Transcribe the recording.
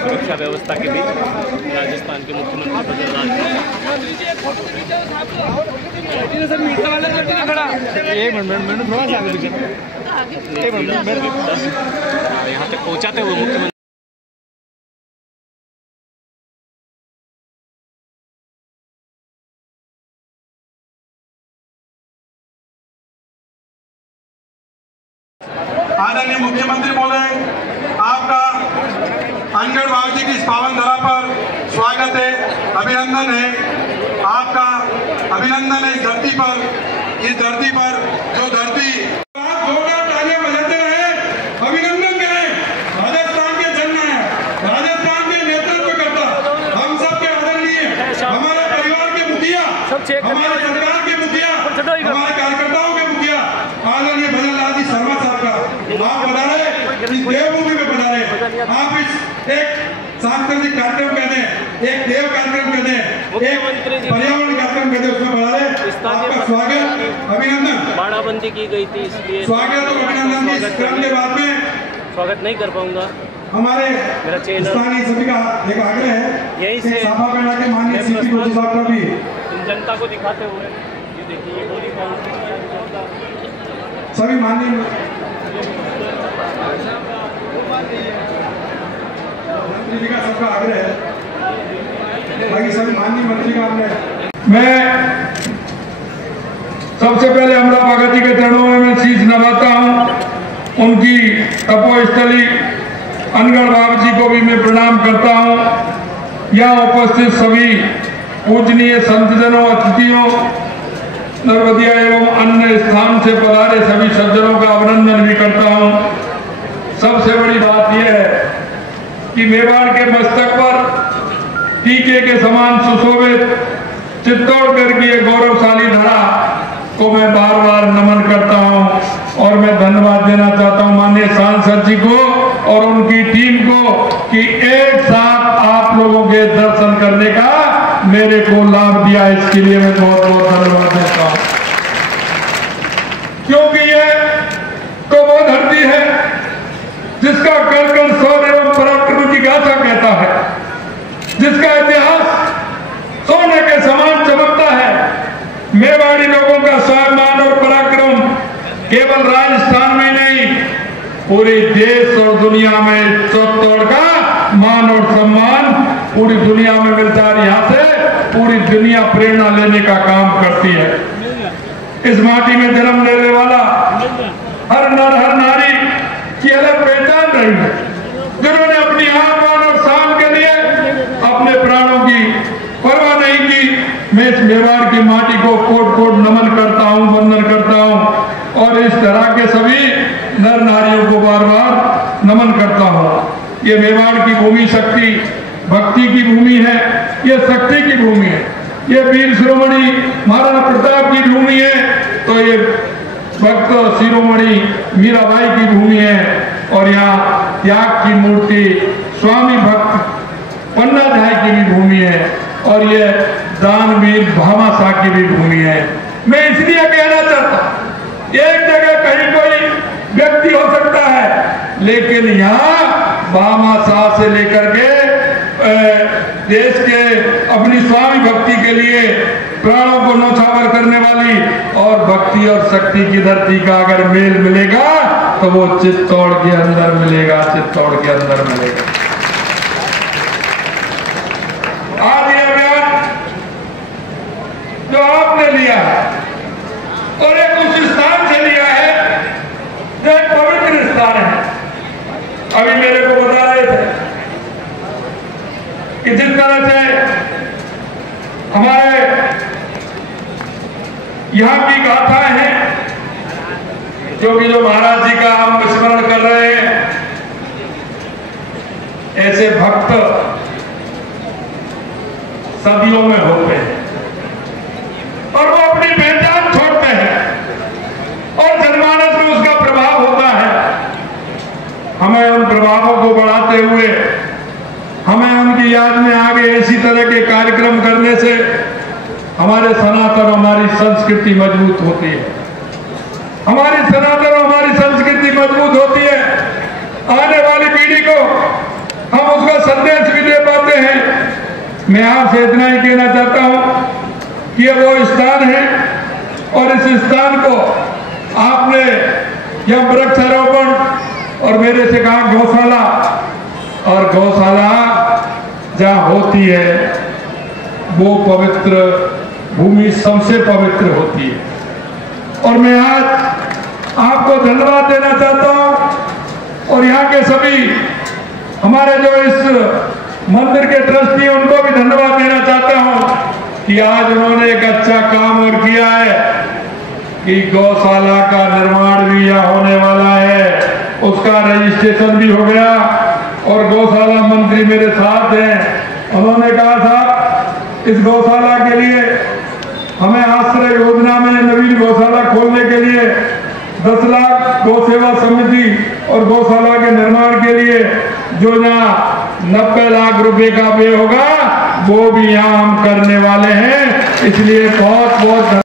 सुरक्षा व्यवस्था के बीच राजस्थान के मुख्यमंत्री यहाँ तक पहुँचाते हुए मुख्यमंत्री आदरणीय मुख्यमंत्री महोदय, आपका अनगढ़ बाबा जी की इस पावन धरा पर स्वागत है, अभिनंदन है। आपका अभिनंदन है इस धरती पर जो धरती जोरदार तालियां बजाते रहे, अभिनंदन करें। राजस्थान के जन्म है, राजस्थान के नेतृत्व करता हम सबके आदरणीय हमारे परिवार के मुखिया, हमारे सरकार के मुखिया, हमारे कार्यकर्ताओं के मुखिया आदरणीय भजन लाल जी शर्मा साहब का आप बता रहे, इस देवभूमि में बता रहे, आप इस एक सांस्कृतिक कार्यक्रम कहते हैं, एक देव कार्यक्रम कहते हैं, एक पर्यावरण कार्यक्रम कहते हैं, उसमें बता रहे। आपका स्वागत, अभिनंदन। बाड़ाबंदी की गई थी, इसलिए स्वागत और अभिनंदन के इस क्रम के बाद में स्वागत नहीं कर पाऊंगा। हमारे स्थानीय सभी का एक आग्रह है, यही से साफा के माननीय सीपी जोशी साहब का भी जनता को दिखाते हुए ये देखिए सभी माननीय मंत्री जी का सबका आग्रह है, बाकी सभी माननीय मंत्री का आग्रह है। मैं सबसे पहले अमरा भगत जी के चरणों में मैं शीश नवाता हूं, उनकी तपोस्थली अनगढ़ बाबा जी को भी मैं प्रणाम करता हूं। यहाँ उपस्थित सभी पूजनीय संतजनों, अतिथियों, नर्मदिया एवं अन्य स्थान से पधारे सभी सज्जनों का अभिनंदन भी करता हूं। सबसे बड़ी बात यह है कि मेवाड़ के मस्तक पर टीके के समान सुशोभित चित्तौड़गढ़ की एक गौरवशाली धरा को मैं बार बार नमन करता हूं और मैं धन्यवाद देना चाहता हूं माननीय सांसद जी को और उनकी टीम को कि एक साथ आप लोगों के दर्शन करने का मेरे को लाभ दिया, इसके लिए मैं बहुत बहुत धन्यवाद देता हूं। क्योंकि ये तो वो धरती है जिसका कण कण शौर्य एवं पराक्रम की गाथा कहता है, जिसका इतिहास सोने के समान चमकता है। मेवाड़ी लोगों का स्वाभिमान और पराक्रम केवल राजस्थान में नहीं, पूरे देश और दुनिया में चित्तौड़ का मान और सम्मान पूरी दुनिया में मिलता है। यहाँ से पूरी दुनिया प्रेरणा लेने का काम करती है। इस माटी में जन्म लेने वाला हर नर हर नारी की अलग पहचान रही है, जिन्होंने अपनी आत्मान और शान के लिए अपने प्राणों की परवाह नहीं की। मैं इस मेवाड़ की माटी को कोट कोट नमन करता हूं, वंदन करता हूं और इस तरह के सभी नर नारियों को बार बार नमन करता हूं। ये मेवाड़ की भूमि शक्ति भक्ति की भूमि है, ये शक्ति की भूमि है, ये वीर शिरोमणि महाराणा प्रताप की भूमि है, तो ये भक्त शिरोमणि मीराबाई की भूमि है और यहाँ त्याग की मूर्ति स्वामी भक्त पन्ना झाई की भी भूमि है और ये दानवीर भामाशाह की भी भूमि है। मैं इसलिए कहना चाहता हूँ, एक जगह कहीं कोई व्यक्ति हो सकता है, लेकिन यहाँ भामाशाह से लेकर के देश के अपनी स्वामी भक्ति के लिए प्राणों को नौछावर करने वाली और भक्ति और शक्ति की धरती का अगर मेल मिलेगा तो वो चित्तौड़ के अंदर मिलेगा, चित्तौड़ के अंदर मिलेगा। आज ये अभियान जो आपने लिया है और एक उस स्थान से लिया है जो एक पवित्र स्थान है। अभी मेरे को बता रहे थे कि जिस तरह से हमारे यहाँ की गाथाएं हैं, क्योंकि जो महाराज जी का हम स्मरण कर रहे हैं, ऐसे भक्त सदियों में होते हैं और वो अपनी पहचान छोड़ते हैं और जनमानस में उसका प्रभाव होता है। हमें उन प्रभावों को बढ़ाते हुए हमें उनकी याद में आगे इसी तरह के कार्यक्रम करने से हमारे सनातन, हमारी संस्कृति मजबूत होती है। हमारी सनातन, हमारी संस्कृति मजबूत होती है। आने वाली पीढ़ी को हम उसका संदेश भी दे पाते हैं। मैं आपसे इतना ही कहना चाहता हूं कि ये वो स्थान है और इस स्थान को आपने यह वृक्षारोपण और मेरे से कहा गौशाला, और गौशाला जहां होती है वो पवित्र भूमि सबसे पवित्र होती है। और मैं आज आपको धन्यवाद देना चाहता हूं और यहाँ के सभी हमारे जो इस मंदिर के ट्रस्टी हैं उनको भी धन्यवाद देना चाहता हूं कि आज उन्होंने एक अच्छा काम और किया है कि गौशाला का निर्माण भी यहाँ होने वाला है, उसका रजिस्ट्रेशन भी हो गया और गौशाला मंत्री मेरे साथ हैं। उन्होंने कहा था इस गौशाला के लिए हमें आश्रय योजना में नवीन गौशाला खोलने के लिए 10 लाख गौ सेवा समिति और गौशाला के निर्माण के लिए जो यहाँ 90 लाख रुपए का व्यय होगा वो भी यहाँ हम करने वाले हैं। इसलिए बहुत बहुत